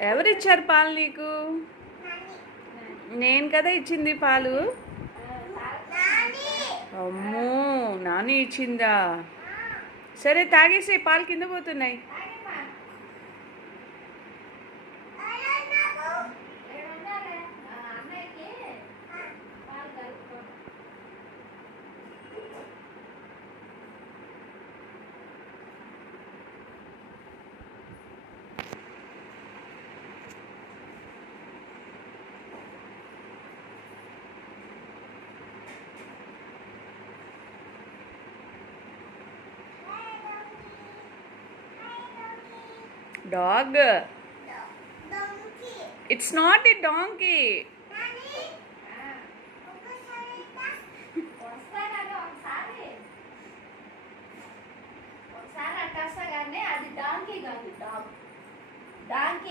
ఎవరిచ్చారు పాలు నీకు? నేను కదా ఇచ్చింది పాలు. అమ్మో, నాని ఇచ్చిందా? సరే తాగేసి, పాలు కింద పోతున్నాయి. Dog. It's not a donkey. ఒకసారి అట్టేస్తా కానీ అది డాంకీ కాదు, డాగ్. డాంకీ